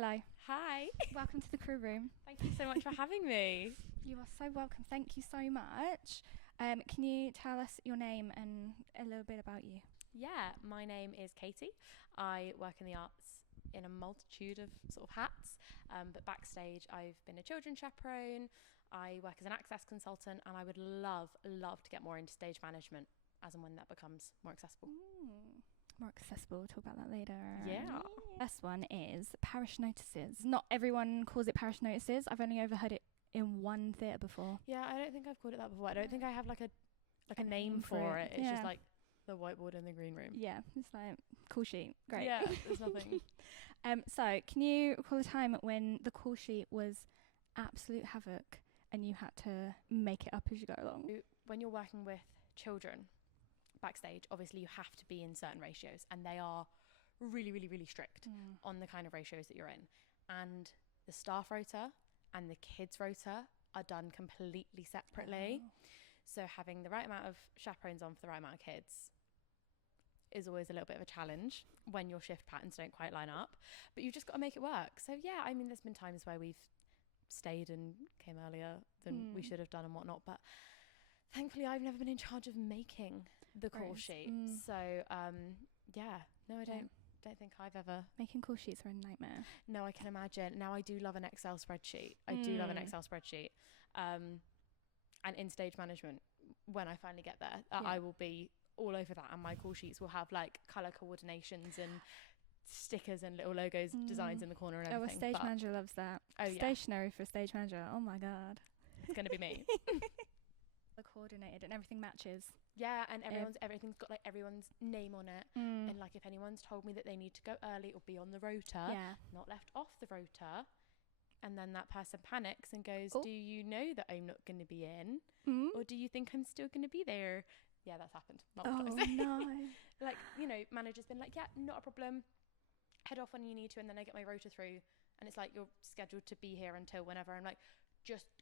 Hello. Hi. Welcome to the crew room. Thank you so much for having me. You are so welcome. Thank you so much. Can you tell us your name and a little bit about you? Yeah, my name is Katie. I work in the arts in a multitude of sort of hats, but backstage I've been a children's chaperone, I work as an access consultant, and I would love to get more into stage management as and when that becomes more accessible. More accessible. We'll talk about that later. Yeah. First one is parish notices. Not everyone calls it parish notices. I've only overheard it in one theatre before. Yeah, I don't think I've called it that before. I don't think I have like a name for it. It's just like the whiteboard in the green room. Yeah, it's like call sheet. Great. Yeah, there's nothing. So can you recall a time when the call sheet was absolute havoc and you had to make it up as you go along? When you're working with children backstage, obviously you have to be in certain ratios, and they are really strict on the kind of ratios that you're in. And the staff rota and the kids rota are done completely separately. Oh. So having the right amount of chaperones on for the right amount of kids is always a little bit of a challenge when your shift patterns don't quite line up, but you've just got to make it work. So yeah, I mean, there's been times where we've stayed and came earlier than we should have done and whatnot, but thankfully I've never been in charge of making the call sheet. So yeah, no, I don't think I've ever... Making call sheets are a nightmare. No, I can imagine. Now I do love an Excel spreadsheet. I do love an Excel spreadsheet. And in stage management, when I finally get there, I will be all over that, and my call sheets will have like colour coordinations and stickers and little logos, designs in the corner and everything. A stage manager loves that. Stationery for a stage manager. Oh my God. It's going to be me. Coordinated and everything matches. Yeah, and everything's got like everyone's name on it, and like if anyone's told me that they need to go early or be on the rota, not left off the rota, and then that person panics and goes, do you know that I'm not going to be in, or do you think I'm still going to be there? Yeah, that's happened multiple times. No. Like, you know, manager's been like, yeah, not a problem, head off when you need to, and then I get my rota through and it's like, you're scheduled to be here until whenever. I'm like,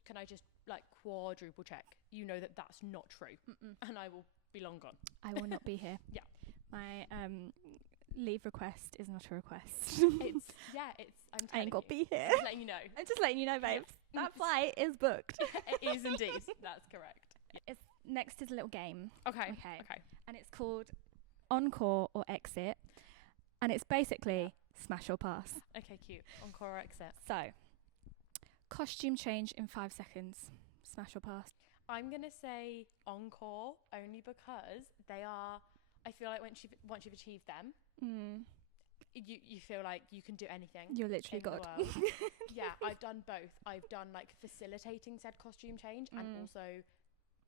can I just like quadruple check, you know, that that's not true? And I will be long gone. I will not be here. Yeah, my leave request is not a request. I'm telling I ain't got to be here. Just letting you know. I'm just letting you know, babes. That flight is booked. It is indeed. That's correct. Yeah. Next is a little game. Okay. And it's called Encore or Exit, and it's basically smash or pass. Okay, cute. Encore or exit. So, costume change in 5 seconds. Smash or pass? I'm going to say encore, only because they are, I feel like once you've achieved them, you feel like you can do anything. You're literally God. Yeah, I've done both. I've done like facilitating said costume change and also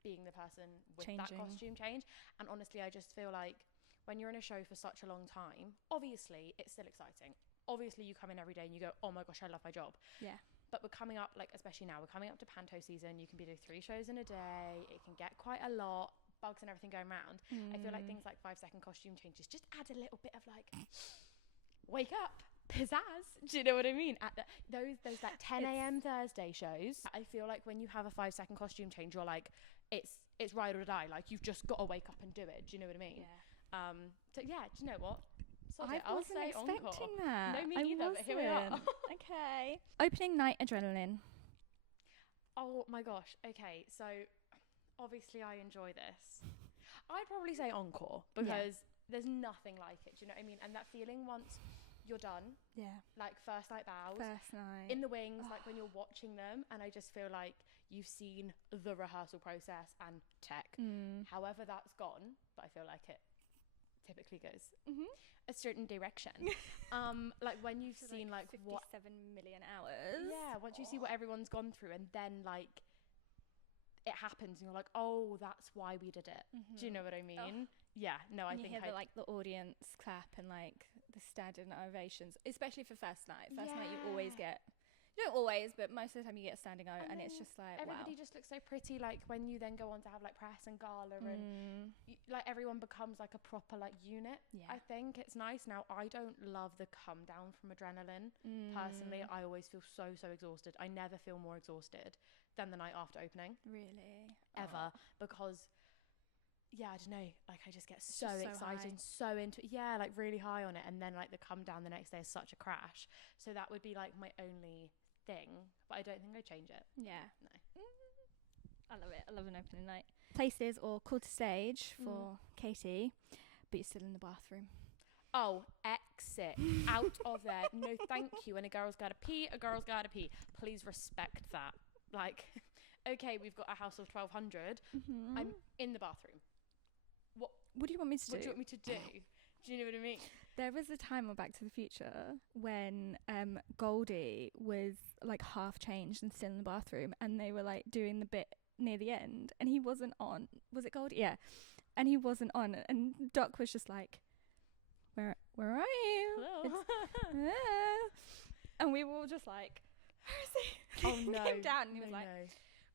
being the person with that costume change. And honestly, I just feel like when you're in a show for such a long time, obviously it's still exciting. Obviously you come in every day and you go, oh my gosh, I love my job. Yeah. But we're coming up, like, especially now, we're coming up to panto season. You can be doing 3 shows in a day. It can get quite a lot, bugs and everything going around. I feel like things like 5-second costume changes just add a little bit of like, wake up, pizzazz. Do you know what I mean? At those like 10 a.m. Thursday shows, I feel like when you have a 5-second costume change, you're like, it's ride or die. Like, you've just got to wake up and do it. Do you know what I mean? Yeah. So yeah, do you know what? I wasn't expecting encore. that. No, me neither, but here we are. Okay. Opening night adrenaline. Oh my gosh. Okay, so obviously I enjoy this. I'd probably say encore because there's nothing like it. Do you know what I mean? And that feeling once you're done. Yeah. Like first night bows. First night. In the wings, like when you're watching them, and I just feel like you've seen the rehearsal process and tech. However that's gone, but I feel like it typically goes a certain direction. Like when you've seen like 57 million hours. Yeah, once you see what everyone's gone through, and then like it happens and you're like, oh, that's why we did it. Do you know what I mean? Yeah, no, I think you hear like the audience clap and like the standing ovations, especially for first night. First night you always get, you don't always, but most of the time you get a standing O, and it's just like, everybody just looks so pretty. Like when you then go on to have like press and gala and like everyone becomes like a proper like unit. I think it's nice. Now I don't love the come down from adrenaline. Personally, I always feel so exhausted. I never feel more exhausted than the night after opening. Really? Ever. Because yeah, I don't know, like I just get so just so excited, high. so into it, yeah, like really high on it, and then like the come down the next day is such a crash. So that would be like my only thing, but I don't think I'd change it. Yeah. No. I love it. I love an opening night. Places or call to stage for Katie, but you're still in the bathroom. Oh, exit out of there. No, thank you. And a girl's gotta pee, a girl's gotta pee. Please respect that. Like, okay, we've got a house of 1,200. I'm in the bathroom. What do you want me to do? What do you want me to do? Do you know what I mean? There was a time on Back to the Future when Goldie was like half changed and still in the bathroom, and they were like doing the bit near the end, and he wasn't on. Was it Goldie? Yeah. And he wasn't on, and Doc was just like, where are you? Hello. And we were all just like, where is he? Oh He no. came down and he was like, no.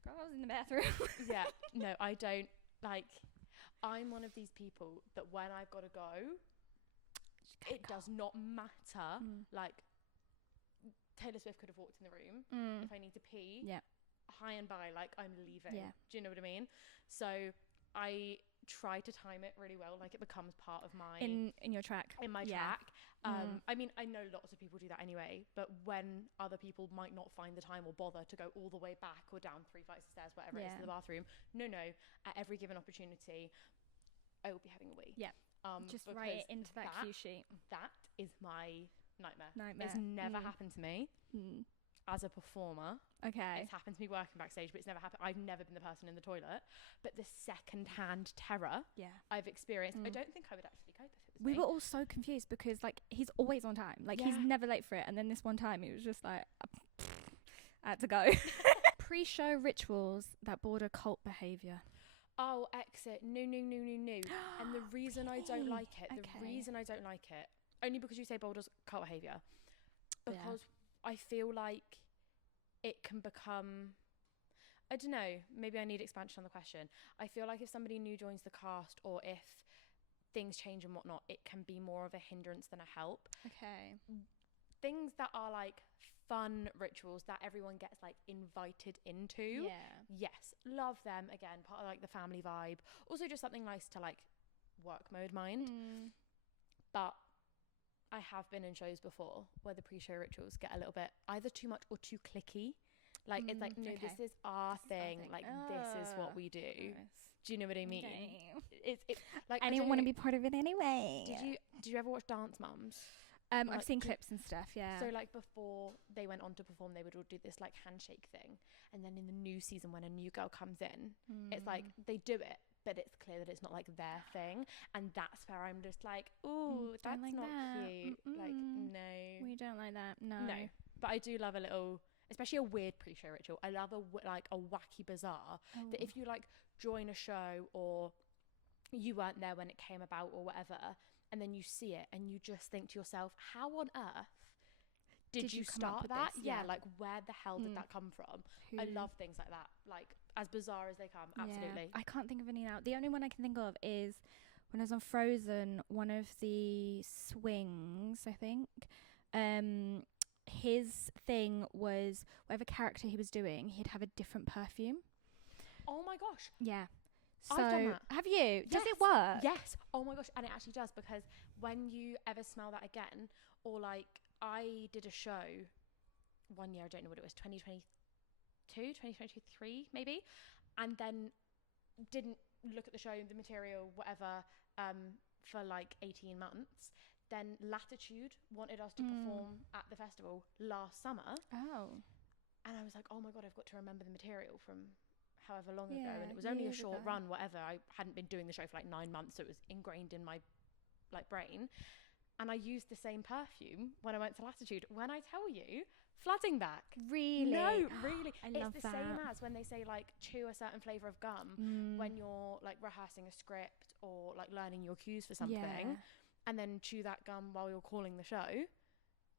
girl, I was in the bathroom. Yeah, no, I don't, like, I'm one of these people that when I've got to go, it does not matter. Like, Taylor Swift could have walked in the room. If I need to pee, high and by, like, I'm leaving. Yeah. Do you know what I mean? So I try to time it really well, like it becomes part of my in your track. In my track. I mean, I know lots of people do that anyway, but when other people might not find the time or bother to go all the way back or down 3 flights of stairs, whatever it is, to the bathroom, no, at every given opportunity, I will be having a wee. Yeah. Just write it into that cue sheet. That is my nightmare. It's never happened to me as a performer. Okay. It's happened to me working backstage, but it's never happened. I've never been the person in the toilet. But the second-hand terror I've experienced, I don't think I would actually cope if it was we me. were all so confused because like he's always on time. Like he's never late for it. And then this one time he was just like, I had to go. Pre-show rituals that border cult behaviour. Oh, exit. No. And the reason I don't like it, only because you say boulders cult behaviour, because I feel like it can become, I don't know, maybe I need expansion on the question. I feel like if somebody new joins the cast or if things change and whatnot, it can be more of a hindrance than a help. Okay. Things that are like fun rituals that everyone gets like invited into. Yeah. Yes, love them. Again, part of like the family vibe. Also just something nice to like work mode mind. But I have been in shows before where the pre-show rituals get a little bit either too much or too cliquey. Like it's like, no, this is our thing. Like this is what we do. Nice. Do you know what I mean? Okay. It's like I didn't want to be part of it anyway. Did you ever watch Dance Mums? I've seen clips and stuff, yeah. So like before they went on to perform, they would all do this like handshake thing, and then in the new season when a new girl comes in, it's like they do it, but it's clear that it's not like their thing, and that's where I'm just like, ooh, that's like not that. cute. Like no, we don't like that. No, but I do love a little, especially a weird pre-show ritual. I love like a wacky bazaar that if you like join a show or you weren't there when it came about or whatever, and then you see it and you just think to yourself, how on earth did you start that? Yeah, like where the hell did that come from? I love things like that, like as bizarre as they come. Absolutely. I can't think of any now. The only one I can think of is when I was on Frozen, one of the swings, I think, his thing was whatever character he was doing, he'd have a different perfume. Oh my gosh. Yeah. So, I've done that. Have you? Does Yes. it work? Yes. Oh my gosh. And it actually does, because when you ever smell that again, or like I did a show one year, I don't know what it was, 2022, 2023 maybe, and then didn't look at the show, the material, whatever, for like 18 months. Then Latitude wanted us to perform at the festival last summer. Oh. And I was like, oh my God, I've got to remember the material from however long ago. Yeah, And it was only a years short ago. run, whatever. I hadn't been doing the show for like 9 months, so it was ingrained in my like brain. And I used the same perfume when I went to Latitude. When I tell you, flooding back. Really? No, really. I love it's the same that. as when they say like chew a certain flavour of gum when you're like rehearsing a script or like learning your cues for something, and then chew that gum while you're calling the show.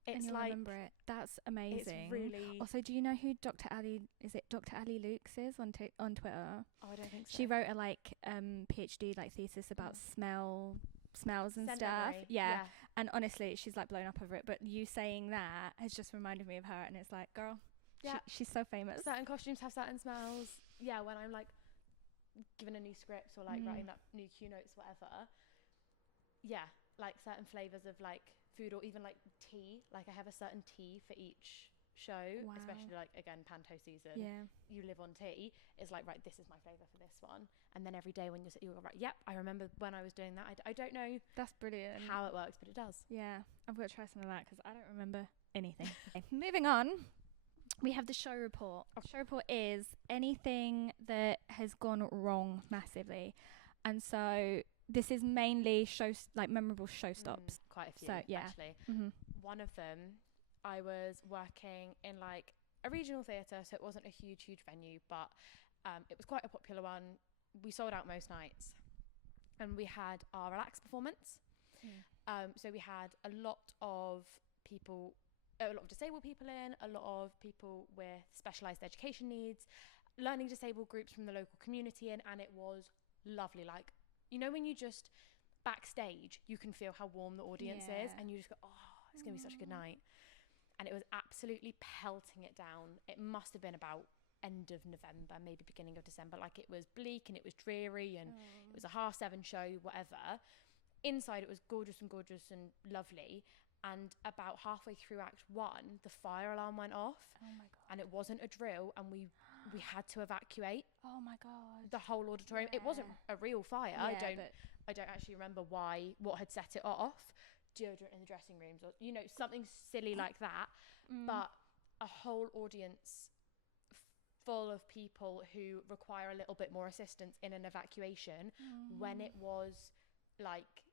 It's and you'll like, remember it. That's amazing. it's really. Also, do you know who Dr. Ali is? It Dr. Ali Lukes is on Twitter. Oh, I don't think so. She wrote a like PhD like thesis about smells and Send it stuff. away. Yeah. And honestly, she's like blown up over it. But you saying that has just reminded me of her, and it's like, girl, Yeah. she's so famous. Certain costumes have certain smells. Yeah, when I'm like given a new script or like writing up new cue notes, whatever. Yeah, like certain flavors of like food, or even like tea. Like I have a certain tea for each show, especially like again Panto season. You live on tea. It's like, right, this is my flavor for this one, and then every day when you're right, yep, I remember when I was doing that. I don't know, that's brilliant, how it works, but it does. I've got to try some of that because I don't remember anything. Moving on, we have the show report. Show report is anything that has gone wrong massively, and so this is mainly like memorable show stops. Quite a few, so actually. One of them, I was working in like a regional theatre, so it wasn't a huge venue, but it was quite a popular one. We sold out most nights, and we had our relax performance. So we had a lot of disabled people in, a lot of people with specialised education needs, learning disabled groups from the local community in, and it was lovely. Like, you know, when you just backstage, you can feel how warm the audience is, and you just go, oh, it's going to be such a good night. And it was absolutely pelting it down. It must have been about end of November, maybe beginning of December. Like, it was bleak and it was dreary, and it was a 7:30 show, whatever. Inside it was gorgeous and lovely. And about halfway through Act 1, the fire alarm went off. Oh my God. And it wasn't a drill, and we had to evacuate. Oh my God. The whole auditorium. It wasn't a real fire. I don't actually remember what had set it off. Deodorant in the dressing rooms, or something silly like that. But a whole audience full of people who require a little bit more assistance in an evacuation when it was like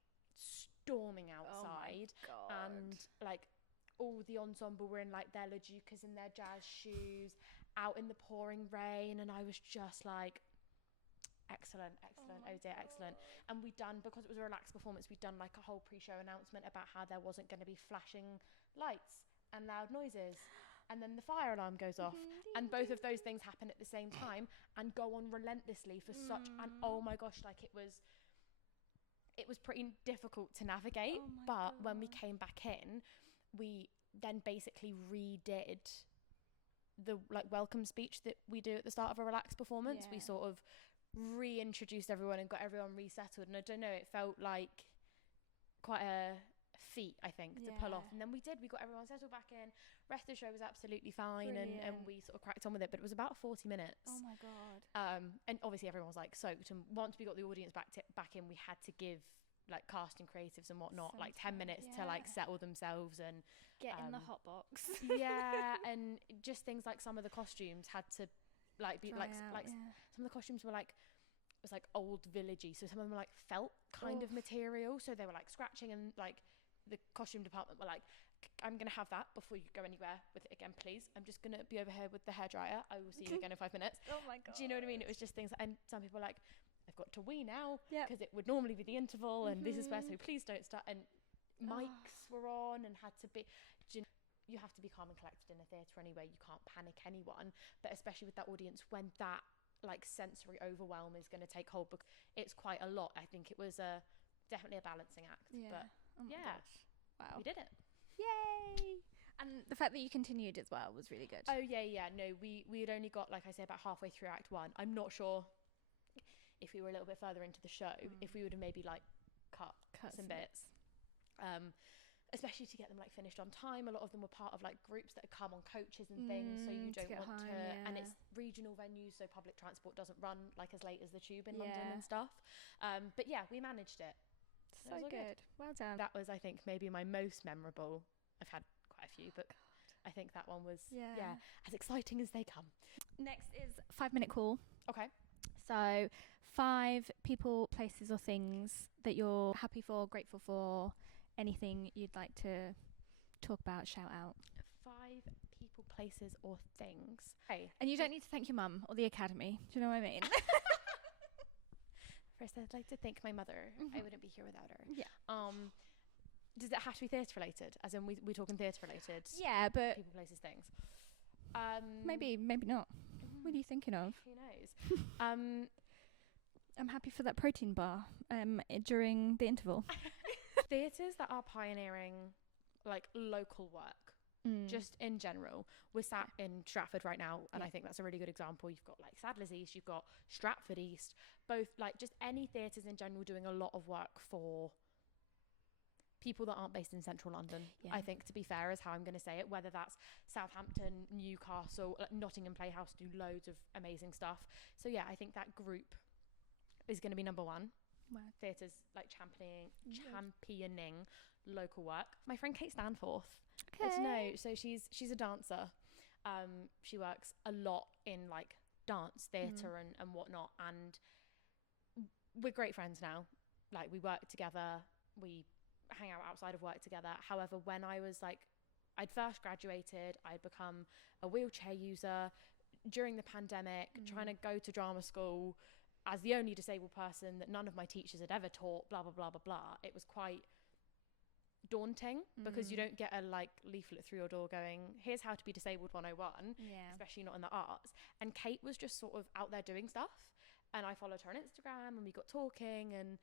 storming outside. Oh my God. And like all the ensemble were in like their lajukas and their jazz shoes out in the pouring rain, and I was just like, excellent, oh dear, excellent. And because it was a relaxed performance, we'd done like a whole pre-show announcement about how there wasn't going to be flashing lights and loud noises, and then the fire alarm goes off, and both of those things happen at the same time and go on relentlessly for such an, oh my gosh, like it was pretty difficult to navigate. But when we came back in, we then basically redid the like welcome speech that we do at the start of a relaxed performance. We sort of reintroduced everyone and got everyone resettled, and I don't know, it felt like quite a feat, I think, to pull off. And then we got everyone settled back in. Rest of the show was absolutely fine, and we sort of cracked on with it, but it was about 40 minutes. Oh my God. And obviously everyone was like soaked, and once we got the audience back in, we had to give like cast and creatives and whatnot like 10 minutes to like settle themselves and get in the hot box. And just things like some of the costumes had to like be Dry like out, some of the costumes were like, it was like old villagey, so some of them were like felt kind of material, so they were like scratching, and like the costume department were like, I'm gonna have that before you go anywhere with it again, please. I'm just gonna be over here with the hairdryer. I will see you again in 5 minutes. Oh my God. Do you know what I mean? It was just things, and some people were like, I've got to wee now because it would normally be the interval, and this is where, so please don't start. And mics were on and had to be, you have to be calm and collected in a theatre anyway. You can't panic anyone, but especially with that audience when that like sensory overwhelm is going to take hold, because it's quite a lot. I think it was definitely a balancing act. But gosh. Wow, we did it. Yay. And the fact that you continued as well was really good. Oh yeah, no, we had only got, like I say, about halfway through Act 1. I'm not sure if we were a little bit further into the show, if we would have maybe like cut some bits, especially to get them like finished on time. A lot of them were part of like groups that had come on coaches and things, so you don't want to, and it's regional venues, so public transport doesn't run like as late as the tube in London and stuff. But yeah, we managed it. So good. Well done. That was, I think, maybe my most memorable. I've had quite a few, but I think that one was as exciting as they come. Next is 5-minute call. Okay. So 5 people, places or things that you're happy for, grateful for, anything you'd like to talk about, shout out. 5 people, places or things. Hey. And you don't need to thank your mum or the academy. Do you know what I mean? First, I'd like to thank my mother. I wouldn't be here without her. Yeah. Does it have to be theatre related? As in we're talking theatre related? Yeah, but people, places, things. Maybe not. What are you thinking of? Who knows? I'm happy for that protein bar during the interval. Theatres that are pioneering like local work just in general. We're sat in Stratford right now, and I think that's a really good example. You've got like Sadler's East, you've got Stratford East, both like just any theatres in general doing a lot of work for people that aren't based in central London. I think, to be fair, is how I'm going to say it, whether that's Southampton, Newcastle, Nottingham Playhouse do loads of amazing stuff. So yeah, I think that group is going to be number one. Wow. Theatres like championing local work. My friend Kate Stanforth. Okay. So she's a dancer. She works a lot in like dance theatre and whatnot, and we're great friends now. Like, we work together, we hang out outside of work together. However, when I was like, I'd first graduated, I'd become a wheelchair user during the pandemic, trying to go to drama school as the only disabled person that none of my teachers had ever taught, blah blah blah blah blah. It was quite daunting because you don't get a like leaflet through your door going, here's how to be disabled 101, especially not in the arts. And Kate was just sort of out there doing stuff, and I followed her on Instagram, and we got talking, and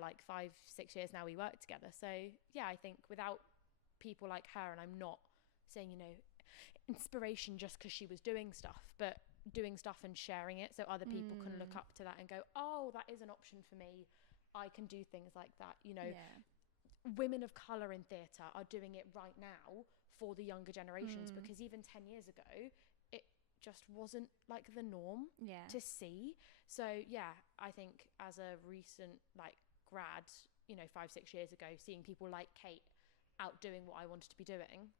like 5-6 years now we work together. So yeah, I think without people like her, and I'm not saying, you know, inspiration just because she was doing stuff, but doing stuff and sharing it so other people can look up to that and go, oh, that is an option for me, I can do things like that, you know. Women of colour in theatre are doing it right now for the younger generations, because even 10 years ago it just wasn't like the norm to see. So yeah, I think as a recent like grad, you know, 5-6 years ago, seeing people like Kate out doing what I wanted to be doing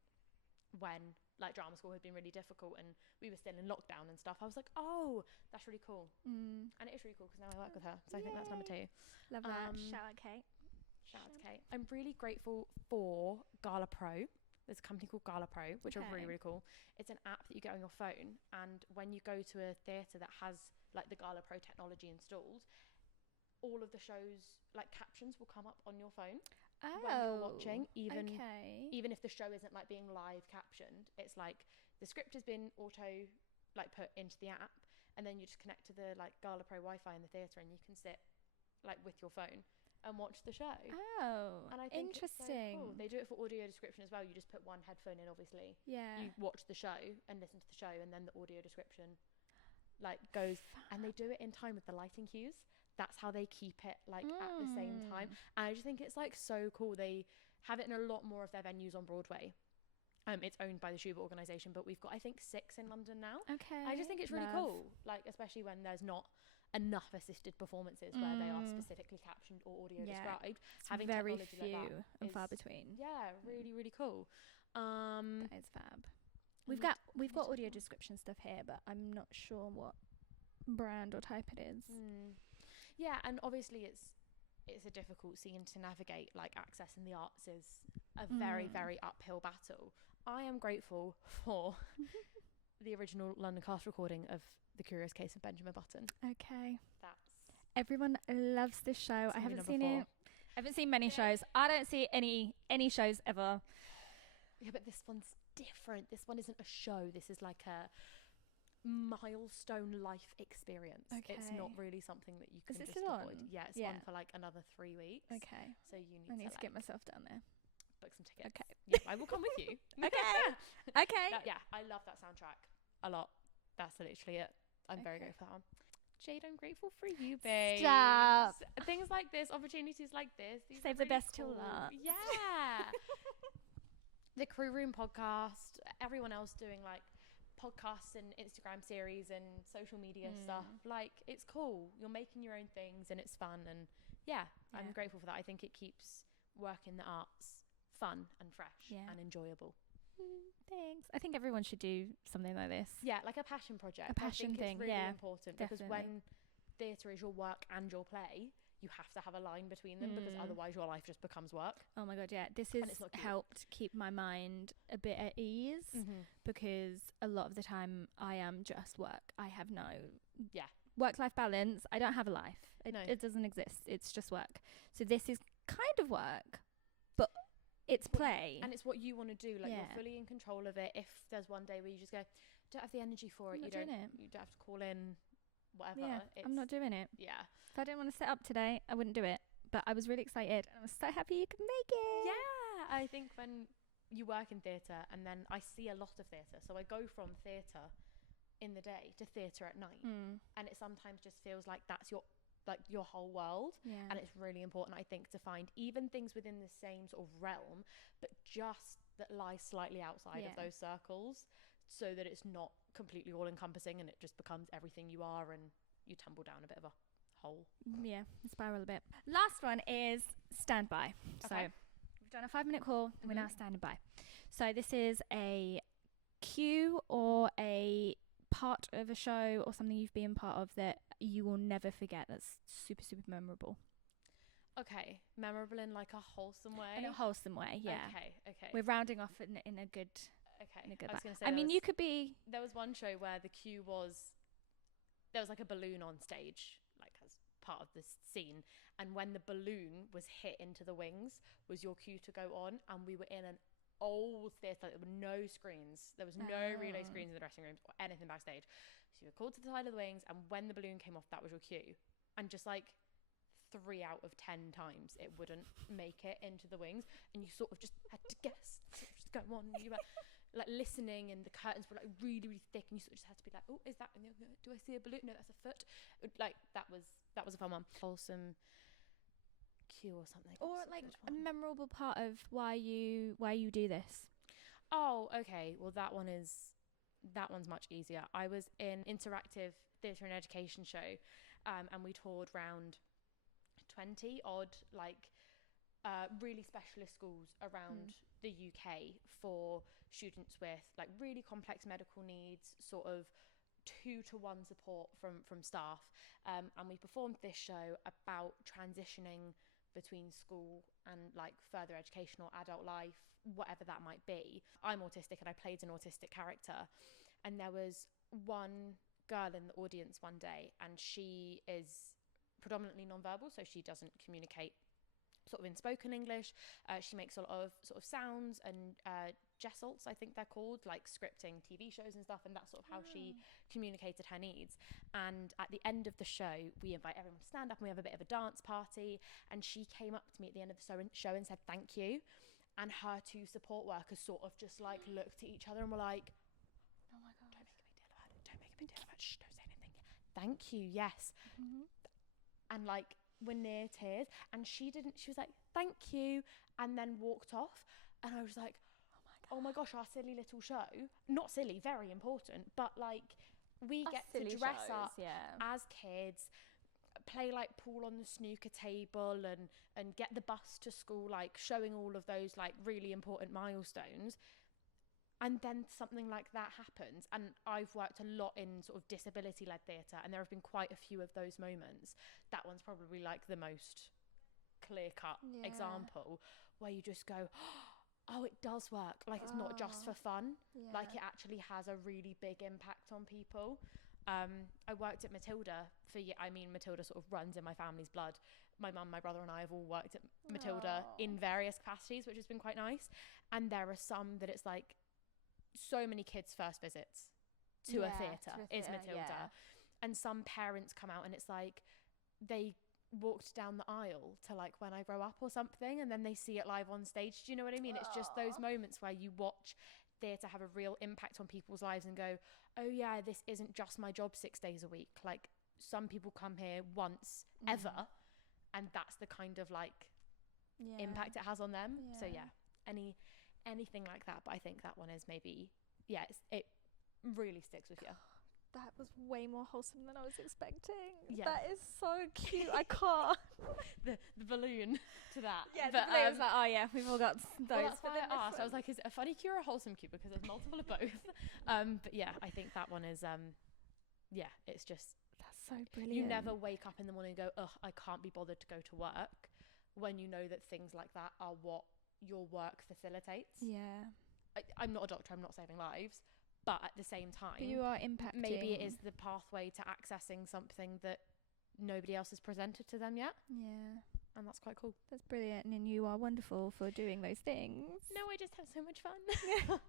when like drama school had been really difficult and we were still in lockdown and stuff, I was like, oh, that's really cool. And it is really cool because now I work with her, so I think that's number 2. Love that. Shout out Kate. Shout out to Kate. I'm really grateful for Gala Pro. There's a company called Gala Pro, which are really, really cool. It's an app that you get on your phone, and when you go to a theatre that has like the Gala Pro technology installed, all of the shows, like captions will come up on your phone when you're watching, even if the show isn't like being live captioned. It's like the script has been auto like put into the app, and then you just connect to the like Gala Pro Wi-Fi in the theatre, and you can sit like with your phone and watch the show. And I think interesting. It's so cool. They do it for audio description as well. You just put one headphone in, obviously. You watch the show and listen to the show, and then the audio description like goes. And they do it in time with the lighting cues. That's how they keep it like at the same time. And I just think it's like so cool. They have it in a lot more of their venues on Broadway. It's owned by the Schubert organisation, but we've got, I think, 6 in London now. I just think it's really cool. Like, especially when there's not enough assisted performances where they are specifically captioned or audio described. It's having very technology few like that and is, far between. Really, really cool. That is fab. We've got audio description stuff here, but I'm not sure what brand or type it is. Yeah, and obviously it's a difficult scene to navigate. Like, access in the arts is a very, very uphill battle. I am grateful for the original London cast recording of The Curious Case of Benjamin Button. Everyone loves this show. I haven't seen 4. it. I haven't seen many shows. I don't see any shows ever. Yeah, but this one's different. This one isn't a show. This is like a milestone life experience. It's not really something that you can just avoid. Yeah, it's on for like another 3 weeks. So you need I need to like, get myself down there. book some tickets. Yeah, I will come with you. Okay. Yeah, I love that soundtrack a lot. That's literally it. I'm very grateful for that one. Jade, I'm grateful for you, babe. Stop. Things like this, opportunities like this. Save the best till last. Yeah. The Crew Room podcast, everyone else doing like podcasts and Instagram series and social media stuff. Like, it's cool. You're making your own things and it's fun. And yeah, I'm grateful for that. I think it keeps work in the arts fun and fresh and enjoyable. Thanks. I think everyone should do something like this. Yeah, like a passion project. A passion thing. It's really important definitely. Because when theatre is your work and your play, you have to have a line between them because otherwise your life just becomes work. Oh my god, yeah. This has helped keep my mind a bit at ease because a lot of the time I am just work. I have no work-life balance. I don't have a life. It doesn't exist. It's just work. So this is kind of work, but it's play. And it's what you want to do. Like, you're fully in control of it. If there's one day where you just go, don't have the energy for it, you don't have to call in whatever. Yeah, I'm not doing it. Yeah. If I didn't want to set up today, I wouldn't do it. But I was really excited and I was so happy you could make it. Yeah. I think when you work in theatre, and then I see a lot of theatre. So I go from theatre in the day to theatre at night. And it sometimes just feels like that's your whole world. Yeah. And it's really important, I think, to find even things within the same sort of realm, but just that lie slightly outside of those circles, so that it's not completely all encompassing and it just becomes everything you are, and you tumble down a bit of a hole. Yeah, spiral a bit. Last one is standby. Okay. So we've done a 5-minute call, and we're now standing by. So this is a cue or a part of a show or something you've been part of that you will never forget, that's super, super memorable. Okay, memorable in like a wholesome way? In a wholesome way, yeah. Okay. We're rounding off in a good... Okay. In a good I was way. going to say, I mean, you could be... There was one show where the cue was... There was like a balloon on stage, like as part of this scene. And when the balloon was hit into the wings, was your cue to go on. And we were in an old theatre. There were no screens. There was no relay screens in the dressing rooms or anything backstage. So you were called to the side of the wings, and when the balloon came off, that was your cue. And just like 3 out of 10 times, it wouldn't make it into the wings, and you sort of just had to guess, sort of just go on. You were like listening, and the curtains were like really, really thick, and you sort of just had to be like, oh, is that? Do I see a balloon? No, that's a foot. Like that was a fun one. Wholesome cue or something. Or like a memorable part of why you do this. Oh, okay. Well, that one's much easier. I was in interactive theatre and education show, and we toured round 20 odd really specialist schools around the UK for students with like really complex medical needs, sort of 2-to-1 support from staff, and we performed this show about transitioning between school and like further education or adult life, whatever that might be. I'm autistic, and I played an autistic character, and there was one girl in the audience one day, and she is predominantly nonverbal, so she doesn't communicate sort of in spoken English. She makes a lot of sort of sounds and gessalts, I think they're called, like scripting TV shows and stuff, and that's sort of how she communicated her needs. And at the end of the show, we invite everyone to stand up, and we have a bit of a dance party, and she came up to me at the end of the show and said thank you, and her 2 support workers sort of just like looked at each other and were like, oh my god, don't make a big deal about it, shh, don't say anything, thank you, yes. And like were near tears, and she was like thank you, and then walked off, and I was like, oh my gosh, our silly little show, not silly, very important, but like we get to dress up as kids, play like pool on the snooker table, and get the bus to school, like showing all of those like really important milestones. And then something like that happens. And I've worked a lot in sort of disability-led theatre, and there have been quite a few of those moments. That one's probably like the most clear-cut example, where you just go, oh, it does work. Like, it's not just for fun. Like, it actually has a really big impact on people. I worked at Matilda Matilda sort of runs in my family's blood. My mum, my brother and I have all worked at Matilda in various capacities, which has been quite nice. And there are some that it's like, so many kids' first visits to a theatre is Matilda. And some parents come out, and it's like they walked down the aisle to like When I Grow Up or something, and then they see it live on stage. Do you know what I mean? It's just those moments where you watch theatre have a real impact on people's lives and go, oh yeah, this isn't just my job 6 days a week. Like, some people come here once ever, and that's the kind of like impact it has on them. So anything like that. But I think that one is maybe it really sticks with you. That was way more wholesome than I was expecting. That is so cute. I can't. the balloon to that. The balloon was like, oh yeah, we've all got those. Well, that's why I asked. I was like, is it a funny cue or a wholesome cue? Because there's multiple of both. But yeah, I think that one is it's just, that's so brilliant. you never wake up in the morning and go, ugh, I can't be bothered to go to work, when you know that things like that are what your work facilitates. I'm not a doctor, I'm not saving lives, but at the same time, but you are impacting. Maybe it is the pathway to accessing something that nobody else has presented to them yet. And that's quite cool. That's brilliant. And you are wonderful for doing those things. No, I just have so much fun.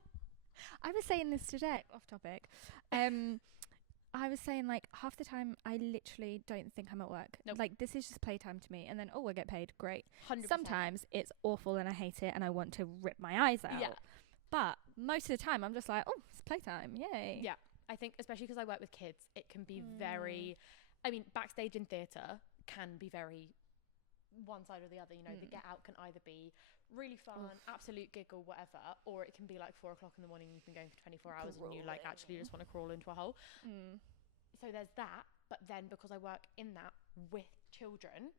I was saying this today, off topic. I was saying, like, half the time I literally don't think I'm at work. Nope. Like, this is just playtime to me. And then, I get paid. Great. 100%. Sometimes it's awful and I hate it and I want to rip my eyes out. But most of the time, I'm just like, oh, it's playtime, yay. Yeah, I think especially because I work with kids, it can be very. I mean, backstage in theatre can be very one side or the other. You know, the get out can either be really fun, absolute giggle, whatever, or it can be like 4 o'clock in the morning. You've been going for 24 hours and you like actually just want to crawl into a hole. So there's that. But then because I work in that with children,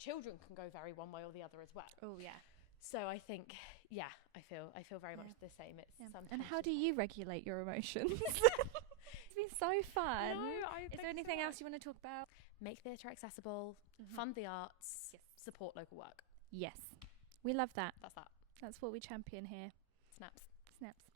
children can go very one way or the other as well. Oh yeah. So I think, yeah, I feel very much the same. It's sometimes. And how do you regulate your emotions? It's been so fun. Is there anything else you want to talk about? Make theatre accessible, fund the arts, support local work. Yes. We love that. That's that. That's what we champion here. Snaps. Snaps.